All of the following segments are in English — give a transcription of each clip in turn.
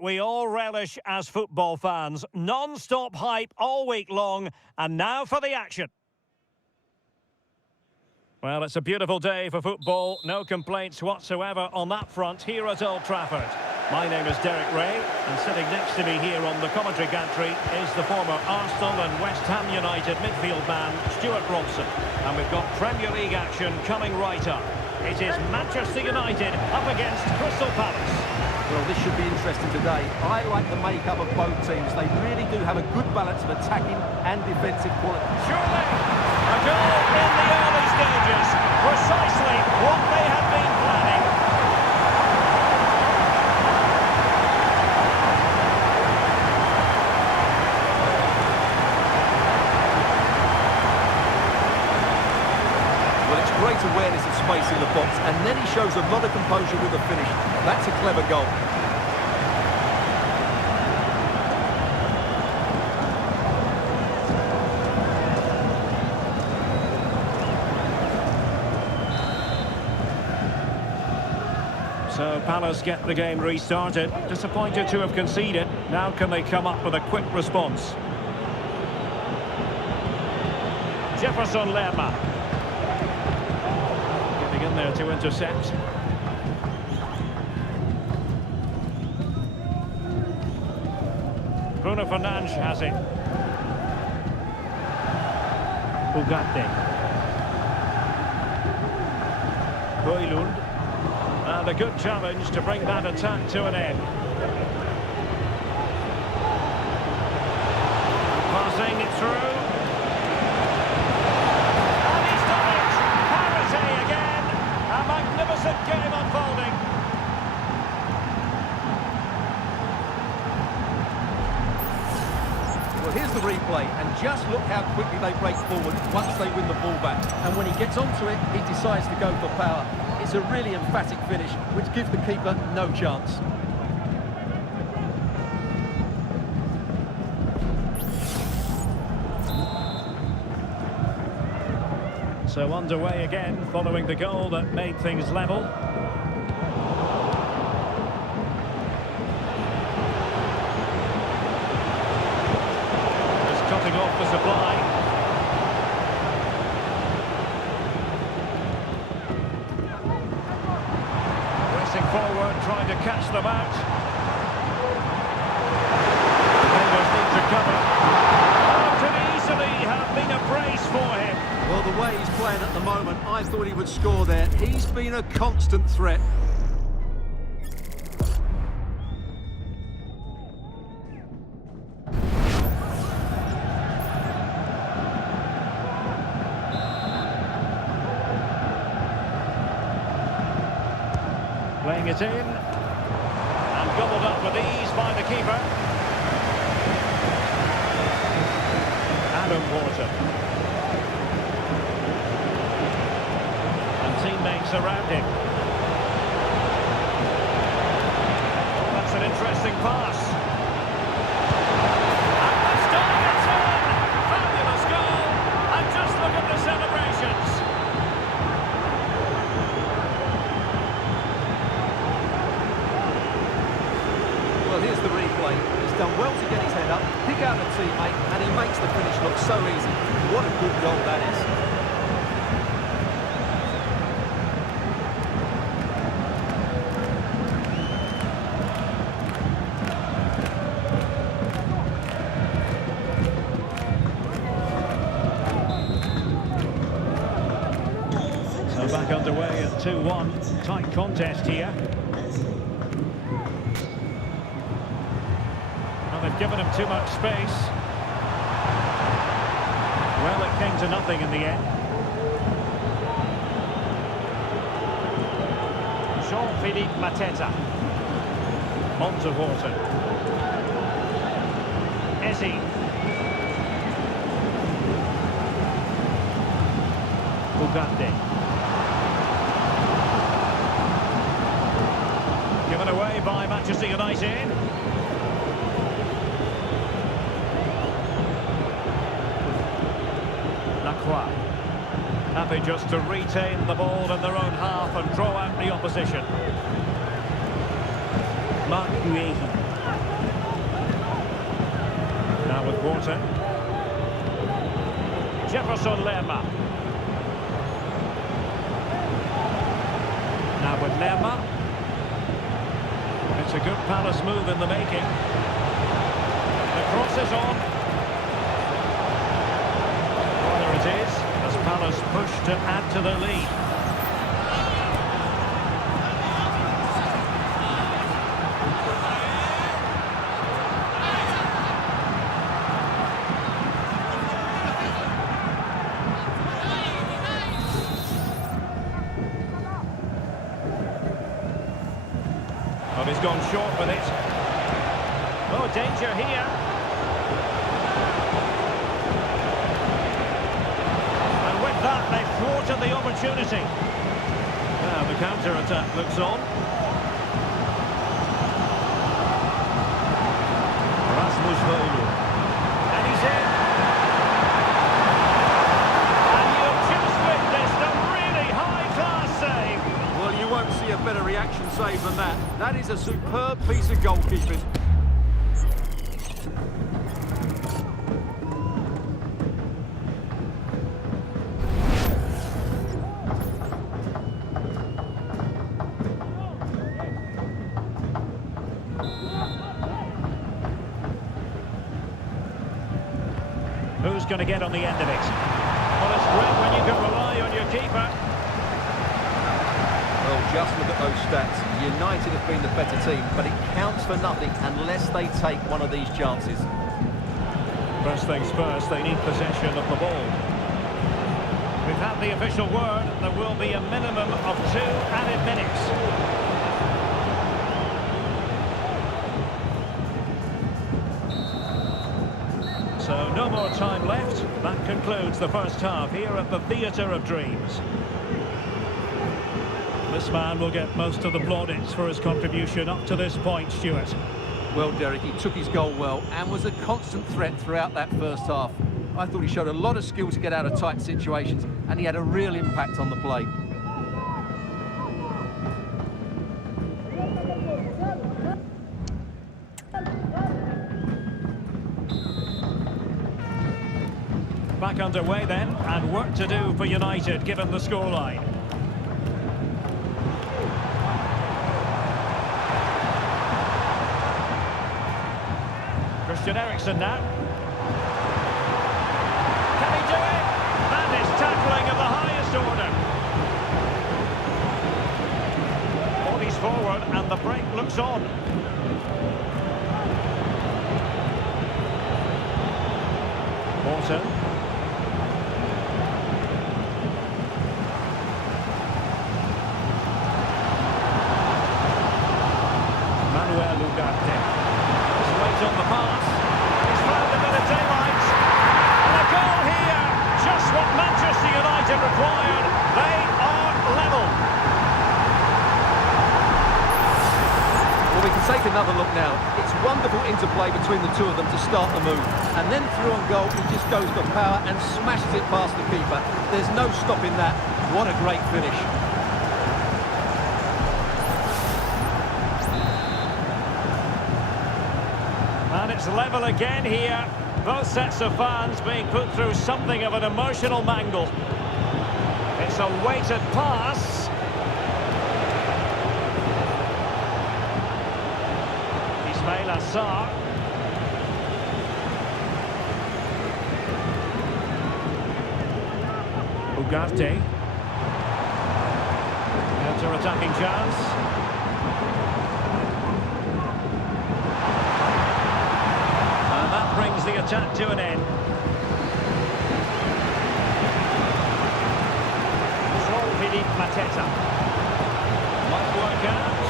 We all relish as football fans. Non-stop hype all week long, and now for the action. Well, it's a beautiful day for football. No complaints whatsoever on that front here at Old Trafford. My name is Derek Ray, and sitting next to me here on the commentary gantry is the former Arsenal and West Ham United midfield man, Stuart Robson. And we've got Premier League action coming right up. It is Manchester United up against Crystal Palace. Well, this should be interesting today. I like the makeup of both teams. They really do have a good balance of attacking and defensive quality. Surely, a goal in the early stages. Precisely what they had been planning. Well, it's great awareness of space in the box, and then he shows a lot of composure with the finish. That's a clever goal. So Palace get the game restarted. Disappointed to have conceded. Now can they come up with a quick response? Jefferson Lerma. Getting in there to intercept. Bruno Fernandes has it. Ugarte. Højlund. And a good challenge to bring that attack to an end. Passing it through. And he's done it! Parity again! A magnificent game unfolding. Well, here's the replay, and just look how quickly they break forward once they win the ball back. And when he gets onto it, he decides to go for power. It's a really emphatic finish, which gives the keeper no chance. So underway again, following the goal that made things level. Just cutting off the supply. Forward, trying to catch them out. Defenders need to cover. Oh, could easily have been a brace for him. Well, the way he's playing at the moment, I thought he would score there. He's been a constant threat. Playing it in, and gobbled up with ease by the keeper. Adam Wharton. And teammates around him. Oh, that's an interesting pass. And that's done its own! Fabulous goal! And just look at the celebrations. Well, here's the replay. He's done well to get his head up, pick out a teammate, and he makes the finish look so easy. What a good goal that is. So back underway at 2-1. Tight contest here. They've given him too much space. Well, it came to nothing in the end. Jean-Philippe Mateta. On to Wharton. Ezzy. Ugarte. Given away by Manchester United. Happy just to retain the ball in their own half and draw out the opposition. Mark Guehi. Wharton. Jefferson Lerma. Now with Lerma. It's a good Palace move in the making. The cross is on. Well, there it is, as Palace push to add to their lead. Oh, he's gone short with it. Oh, danger here. And with that, they've thwarted the opportunity. Now the counter-attack looks on. Rasmus Højlund. And he's in. And you've just witnessed a really high-class save. Well, you won't see a better reaction save than that. That is a superb piece of goalkeeping. Who's going to get on the end of it? Well, it's great when you can rely on your keeper. Well, just look at those stats. United have been the better team, but it counts for nothing unless they take one of these chances. First things first, they need possession of the ball. We've had the official word. There will be a minimum of 2 added minutes. So no more time left. That concludes the first half here at the Theatre of Dreams. This man will get most of the plaudits for his contribution up to this point, Stuart. Well, Derek, he took his goal well and was a constant threat throughout that first half. I thought he showed a lot of skill to get out of tight situations, and he had a real impact on the play. Back underway then, and work to do for United given the scoreline. Christian Eriksen now. Can he do it? That is tackling of the highest order. Bodies forward and the break looks on. Wharton. On the pass, he's found a bit of daylight, and a goal here, just what Manchester United required. They are level. Well, we can take another look now. It's wonderful interplay between the two of them to start the move, and then through on goal, he just goes for power and smashes it past the keeper. There's no stopping that. What a great finish. And it's level again here. Both sets of fans being put through something of an emotional mangle. It's a weighted pass. Ismail Assar. Ugarte. Counter-attacking chance. Brings the attack to an end. Jean-Philippe Mateta. Might work out.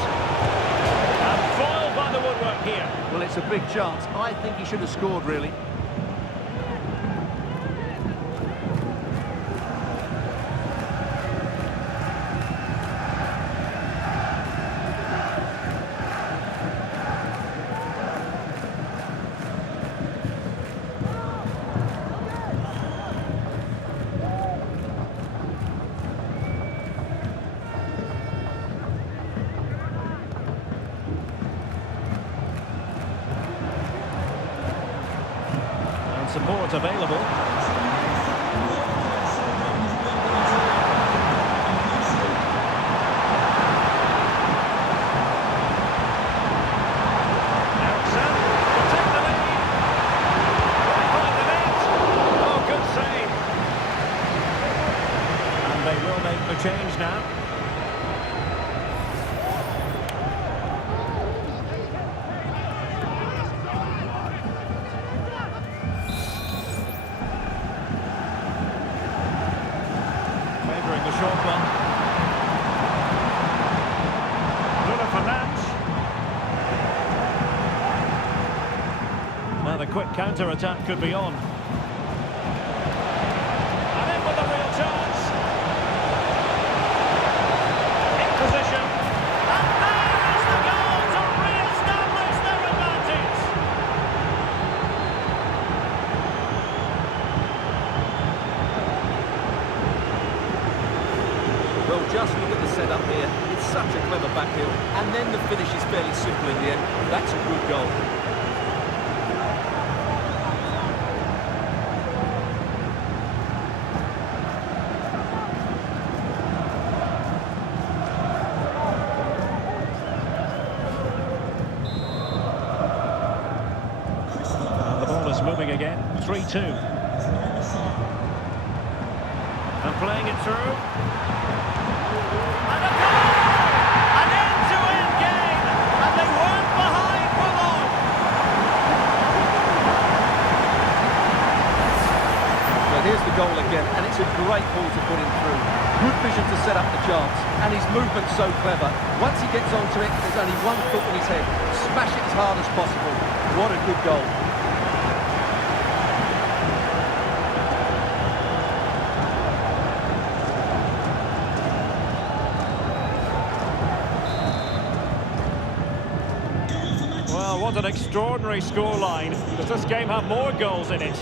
And foiled by the woodwork here. Well, it's a big chance. I think he should have scored, really. support available. Ericsson will take the lead. Right by the net. Oh, good save. And they will make the change now. Favouring the short one. Now the quick counter-attack could be on. And in with a real chance. In position. And there is the goal to re-establish their advantage. Well, just look at the setup here. It's such a clever backheel. And then the finish is fairly simple in the end. That's a good goal. Moving again, 3-2. And playing it through. And a goal! An end-to-end game! And they weren't behind for long! Well, here's the goal again, and it's a great ball to put him through. Good vision to set up the chance, and his movement's so clever. Once he gets onto it, there's only one foot in his head. Smash it as hard as possible. What a good goal. Well, what an extraordinary scoreline. Does this game have more goals in it?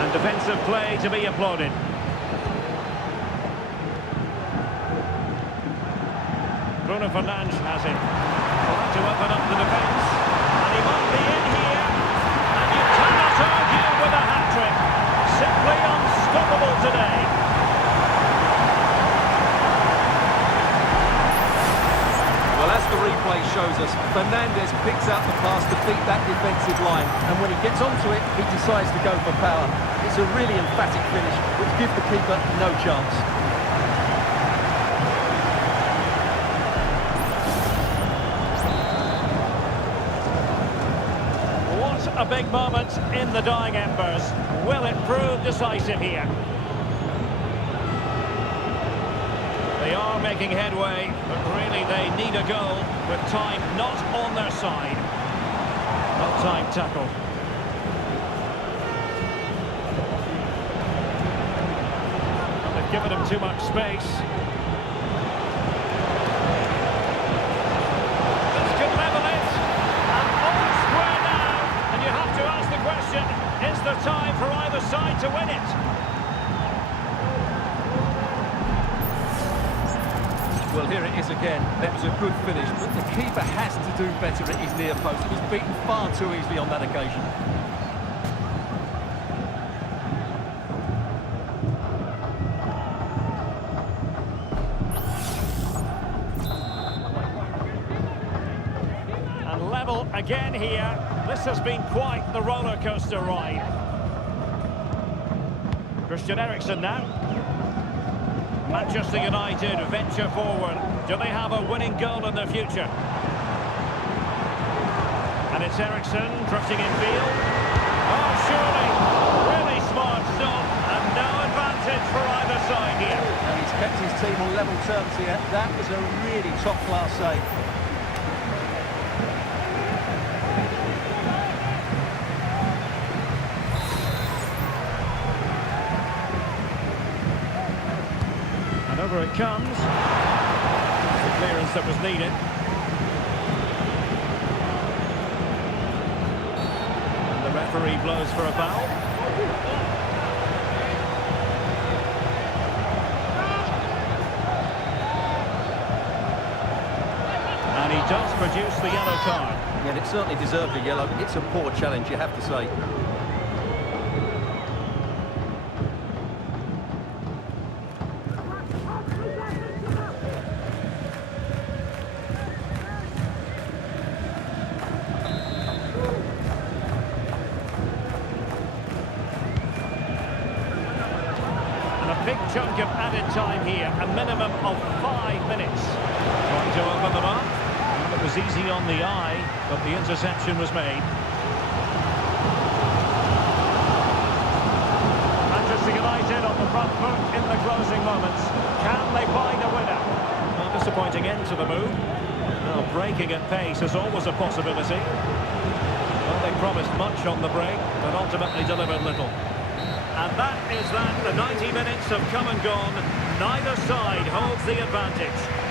And defensive play to be applauded. Bruno Fernandes has it. Trying to open up the defence. And he might be in here. And you cannot argue with a hat-trick. Simply unstoppable today. Well, as the replay shows us, Fernandes picks out the pass to beat that defensive line. And when he gets onto it, he decides to go for power. It's a really emphatic finish, which gives the keeper no chance. A big moment in the dying embers. Will it prove decisive here? They are making headway, but really they need a goal with time not on their side. Not time tackle. And they've given him too much space. This could level it. And all square now. And you have to ask the question, is there time for either side to win it? Well, here it is again. That was a good finish, but the keeper has to do better at his near post. He was beaten far too easily on that occasion. And level again here. This has been quite the roller coaster ride. Christian Eriksen now. Manchester United venture forward. Do they have a winning goal in their future? And it's Eriksen drifting in field. Oh, surely. Really smart stop. And no advantage for either side here. And he's kept his team on level terms here. That was a really top-class save. And over it comes. The clearance that was needed. And the referee blows for a foul. And he does produce the yellow card. Yeah, and it certainly deserved a yellow. It's a poor challenge, you have to say. Big chunk of added time here, a minimum of 5 minutes. Trying to open them up. Well, it was easy on the eye, but the interception was made. Manchester United on the front foot in the closing moments. Can they find a winner? Well, disappointing end to the move. Well, breaking at pace is always a possibility. Well, they promised much on the break, but ultimately delivered little. And that is that. The 90 minutes have come and gone. Neither side holds the advantage.